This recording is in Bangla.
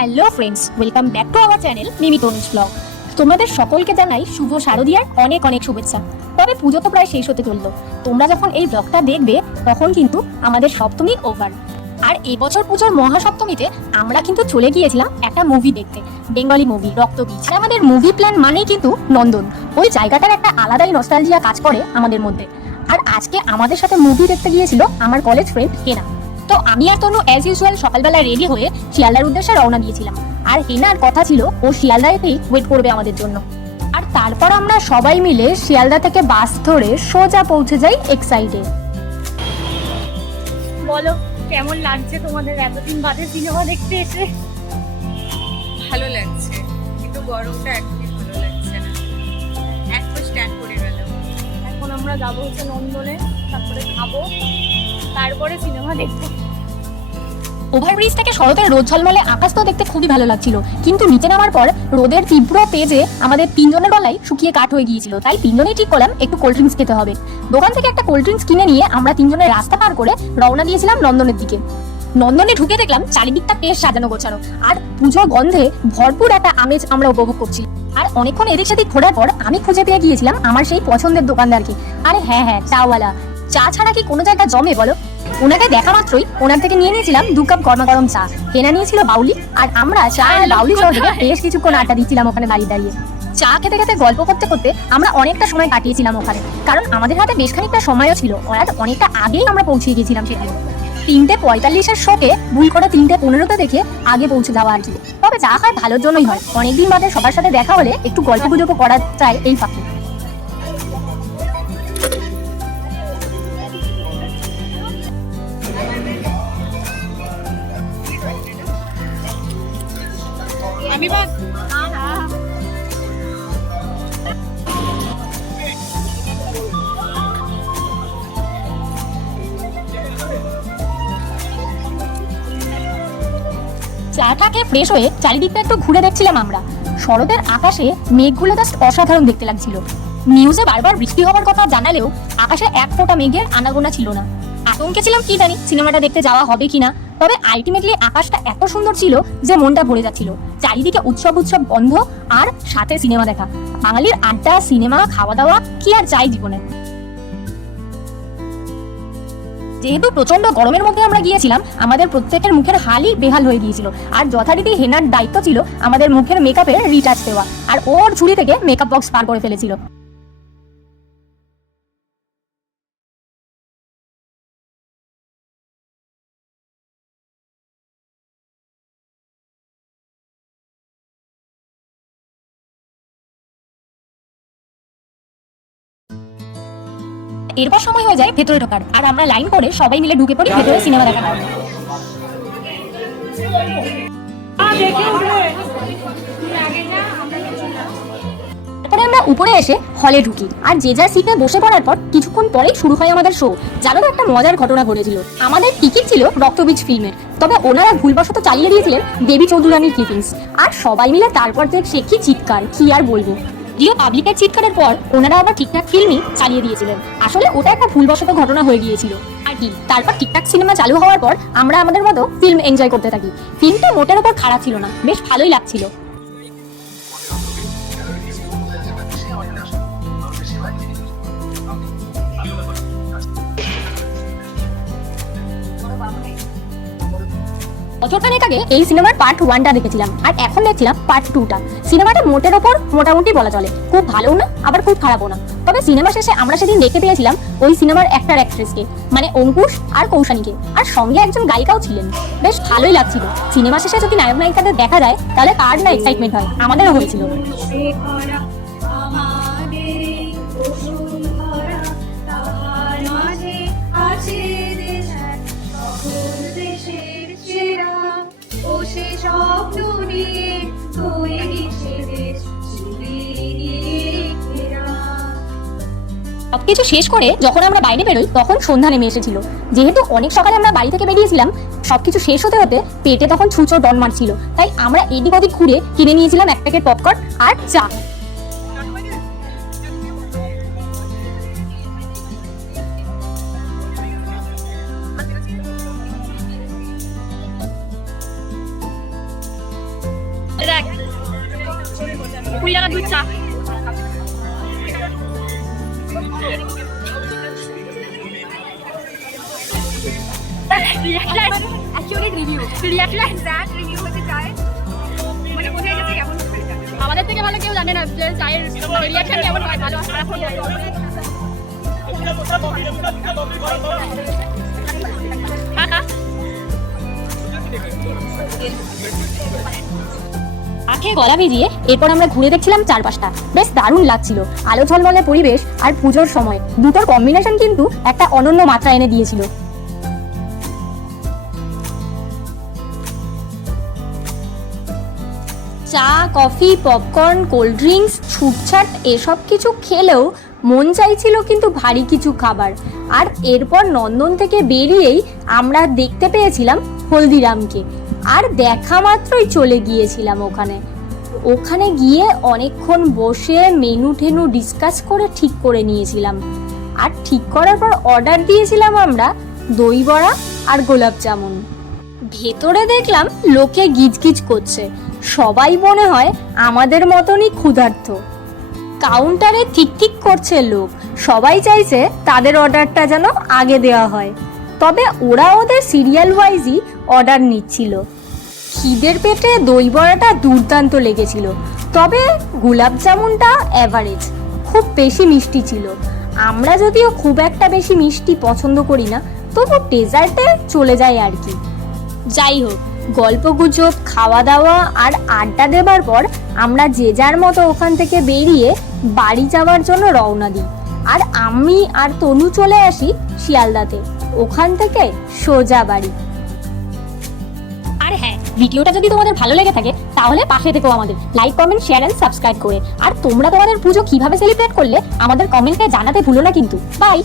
Hello friends welcome back to our channel Mimi Tanuj vlog তোমাদের সকলকে জানাই শুভ শারদীয়ার অনেক অনেক শুভেচ্ছা। তবে পুজো তো প্রায় শেষ হতে চলল। তোমরা যখন এই ব্লগটা দেখবে, তখন কিন্তু আমাদের সপ্তমী ওভার আর এবছর পুজোর মহাসপ্তমীতে আমরা কিন্তু চলে গিয়েছিলাম একটা মুভি দেখতে বেঙ্গলি মুভি রক্তবীজ আমাদের মুভি প্ল্যান মানেই কিন্তু নন্দন। ওই জায়গাটার একটা আলাদাই নস্টালজিয়া কাজ করে আমাদের মধ্যে। আর আজকে আমাদের সাথে মুভি দেখতে গিয়েছিল আমার কলেজ ফ্রেন্ড হেনা। তো আমি আর তনু অ্যাজ ইউজুয়াল সকালবেলা রেডি হয়ে শিয়ালদার উদ্দেশ্যে রওনা দিয়েছিলাম। আর হেনার কথা ছিল ও শিয়ালদাতেই ওয়েট করবে আমাদের জন্য। আর তারপর আমরা সবাই মিলে শিয়ালদা থেকে বাস ধরে সোজা পৌঁছে যাই এক্সাইডে বলো কেমন লাগছে তোমাদের? এতদিন বাদে সিনেমা দেখতে এসে? ভালো লাগছে কিন্তু গরমটা একদমই ভালো লাগছে না। এক তো স্ট্যান্ড করে গেল এখন আমরা যাব হচ্ছে নন্দনে তারপরে খাব। তারপরে সিনেমা দেখব। ওভারব্রিজ থেকে শরতের রোদ ঝলমলে আকাশ তো দেখতে খুবই ভালো লাগছিল। কিন্তু নিচে নামার পর রোদের তীব্র তেজে আমাদের তিনজনের গলায় শুকিয়ে কাঠ হয়ে গিয়েছিল। তাই তিনজনেই ঠিক করলাম একটু কোল্ড ড্রিঙ্কস খেতে হবে। দোকান থেকে একটা কোল্ড ড্রিঙ্কস কিনে নিয়ে আমরা তিনজনের রাস্তা পার করে রওনা দিয়েছিলাম নন্দনের দিকে। নন্দনে ঢুকে দেখলাম চারিদিকটা বেশ সাজানো গোছানো। আর পুজোর গন্ধে ভরপুর একটা আমেজ আমরা উপভোগ করছি। আর অনেকক্ষণ এদিক সেদিক ঘোরার পর আমি খুঁজে পেয়ে গিয়েছিলাম আমার সেই পছন্দের দোকানদারকে। আরে হ্যাঁ হ্যাঁ চাওয়ালা। চা ছাড়া কি কোনো জায়গা জমে বলো? ওনাকে দেখা মাত্রই ওনার থেকে নিয়ে নিয়েছিলাম দু কাপ গরমা গরম চা। কেনা নিয়েছিল বাউলি আর আমরা চা আর বাউলি সহযোগে বেশ কিছুক্ষণ আড্ডা দিচ্ছিলাম ওখানে দাঁড়িয়ে দাঁড়িয়ে। চা খেতে খেতে গল্প করতে করতে আমরা অনেকটা সময় কাটিয়েছিলাম ওখানে কারণ আমাদের হাতে বেশ খানিকটা সময়ও ছিল। আর অনেকটা আগেই আমরা পৌঁছে গিয়েছিলাম সেখানে তিনটে পঁয়তাল্লিশের শোকে ভুল করে তিনটে পনেরোতে দেখে আগে পৌঁছে যাওয়া আর কি। তবে চা হয় ভালোর জন্যই হয়। অনেকদিন বাদে সবার সাথে দেখা হলে একটু গল্প গুজবও করা চায় এই ফাঁকে। আমি বা চাটা খেয়ে ফ্রেশ হয়ে চারিদিকটা একটু ঘুরে দেখছিলাম আমরা। শরতের আকাশে মেঘগুলো জাস্ট অসাধারণ দেখতে লাগছিল। নিউজে বারবার বৃষ্টি হওয়ার কথা জানালেও আকাশে এক ফোঁটা মেঘের আনাগোনা ছিল না। আতঙ্কে ছিলাম কি জানি সিনেমাটা দেখতে যাওয়া হবে কিনা তবে আলটিমেটলি আকাশটা এত সুন্দর ছিল যে মনটা ভরে যাচ্ছিল। চারিদিকে উৎসব উৎসব বন্ধ আর সাথে সিনেমা দেখা। বাঙালির আড্ডা, সিনেমা খাওয়া দাওয়া কি আর চাই জীবনে? যেহেতু প্রচণ্ড গরমের মধ্যে আমরা গিয়েছিলাম, আমাদের প্রত্যেকের মুখের হালই বেহাল হয়ে গিয়েছিল। আর যথারীতি হেনার দায়িত্ব ছিল আমাদের মুখের মেকআপের রিটাচ দেওয়া। আর ওর ঝুড়ি থেকে মেকআপ বক্স পার করে ফেলেছিল। এরপর সময় হয়ে যায় ভেতরে ঢোকার। আর আমরা লাইন করে সবাই মিলে ঢুকে পড়ি ভেতরে সিনেমা দেখার তারপরে আমরা উপরে এসে হলে ঢুকি। আর যে যার সিটে বসে পড়ার পর কিছুক্ষণ পরেই শুরু হয় আমাদের শো জানো একটা মজার ঘটনা ঘটেছিল। আমাদের টিকিট ছিল রক্তবীজ ফিল্মের তবে ওনারা ভুলবশত চালিয়ে দিয়েছিলেন দেবী চৌধুরানীর ক্লিপিংস আর সবাই মিলে তারপর দেখ সে কি চিৎকার কি আর বলব। জিও পাবলিকের চিৎকারের পর ওনারা আবার ঠিকঠাক ফিল্মই চালিয়ে দিয়েছিলেন। আসলে ওটা একটা ভুলবশত ঘটনা হয়ে গিয়েছিল। আর কি, তারপর ঠিকঠাক সিনেমা চালু হওয়ার পর আমরা আমাদের মতো ফিল্ম এনজয় করতে থাকি। ফিল্মটা মোটের ওপর খারাপ ছিল না, বেশ ভালোই লাগছিল। বছরখানেক আগে এই সিনেমার পার্ট ওয়ানটা দেখেছিলাম, আর এখন দেখছিলাম পার্ট টুটা সিনেমাটা মোটের ওপর মোটামুটি বলা চলে। খুব ভালোও না, আবার খুব খারাপও না। তবে সিনেমা শেষে আমরা সেদিন দেখতে পেয়েছিলাম ওই সিনেমার অ্যাক্টার অ্যাক্ট্রেসকে মানে অঙ্কুশ আর কৌশানীকে। আর সঙ্গে একজন গায়িকাও ছিলেন। বেশ ভালোই লাগছিল। সিনেমা শেষে যদি নায়ক নায়িকাদের দেখা যায়, তাহলে কার না এক্সাইটমেন্ট হয়? আমাদেরও হয়েছিল। সবকিছু শেষ করে যখন আমরা বাইরে বেরোই, তখন সন্ধ্যা নেমে এসেছিল। যেহেতু অনেক সকালে আমরা বাড়ি থেকে বেরিয়েছিলাম, সবকিছু শেষ হতে হতে পেটে তখন ছুঁচো ডন মারছিল। তাই আমরা এদিক ওদিক ঘুরে কিনে নিয়েছিলাম এক প্যাকেট পপকর্ন আর চা। দেখ, কুড়ি টাকা দুধ চা। Actually review reaction exact review হতে চায়। মানে বোঝা গেছে কেমন আমাদের থেকে ভালো কেউ জানে না যে চায়ের রিয়াকশন কেমন হয় ভালো খারাপ হয়ে? আখে গলা ভিজিয়ে এরপর আমরা ঘুরে দেখছিলাম চারপাশটা। বেশ দারুণ লাগছিল। আলো ঝলমলে পরিবেশ আর পুজোর সময়। দুটোর কম্বিনেশন কিন্তু একটা অনন্য মাত্রা এনে দিয়েছিল। চা, কফি পপকর্ন কোল্ড ড্রিঙ্কস ছুটছাট এসব কিছু খেলেও মন চাইছিল কিন্তু ভারী কিছু খাবার। আর এরপর নন্দন থেকে বেরিয়েই আমরা দেখতে পেয়েছিলাম হলদিরামকে। আর দেখা মাত্রই চলে গিয়েছিলাম ওখানে। ওখানে গিয়ে অনেকক্ষণ বসে মেনু টেনু ডিসকাস করে ঠিক করে নিয়েছিলাম। আর ঠিক করার পর অর্ডার দিয়েছিলাম আমরা দই বড়া আর গোলাপ জামুন। ভেতরে দেখলাম লোকে গিজগিজ করছে। সবাই মনে হয় আমাদের মতনই ক্ষুধার্ত। কাউন্টারে ঠিক ঠিক করছে লোক। সবাই চাইছে তাদের অর্ডারটা যেন আগে দেওয়া হয়। তবে ওরা ওদের সিরিয়াল ওয়াইজই অর্ডার নিচ্ছিল। খিদের পেটে দই বড়াটা দুর্দান্ত লেগেছিল। তবে গোলাপ জামুনটা অ্যাভারেজ খুব বেশি মিষ্টি ছিল। আমরা যদিও খুব একটা বেশি মিষ্টি পছন্দ করি না, তবু ডেজার্টে চলে যায় আর কি। যাই হোক গল্পগুজব খাওয়া দাওয়া আর আড্ডা দেবার পর আমরা যে যার মতো ওখান থেকে বেরিয়ে বাড়ি যাওয়ার জন্য রওনা দিই। আর আমি আর তনু চলে আসি শিয়ালদাতে। ওখান থেকে সোজা বাড়ি। আর হ্যাঁ ভিডিওটা যদি তোমাদের ভালো লেগে থাকে, তাহলে পাশে থেকেও আমাদের like comment share and subscribe করে। আর তোমরা তোমাদের পুজো কীভাবে সেলিব্রেট করলে, আমাদের কমেন্টে জানাতে ভুলো না কিন্তু। বাই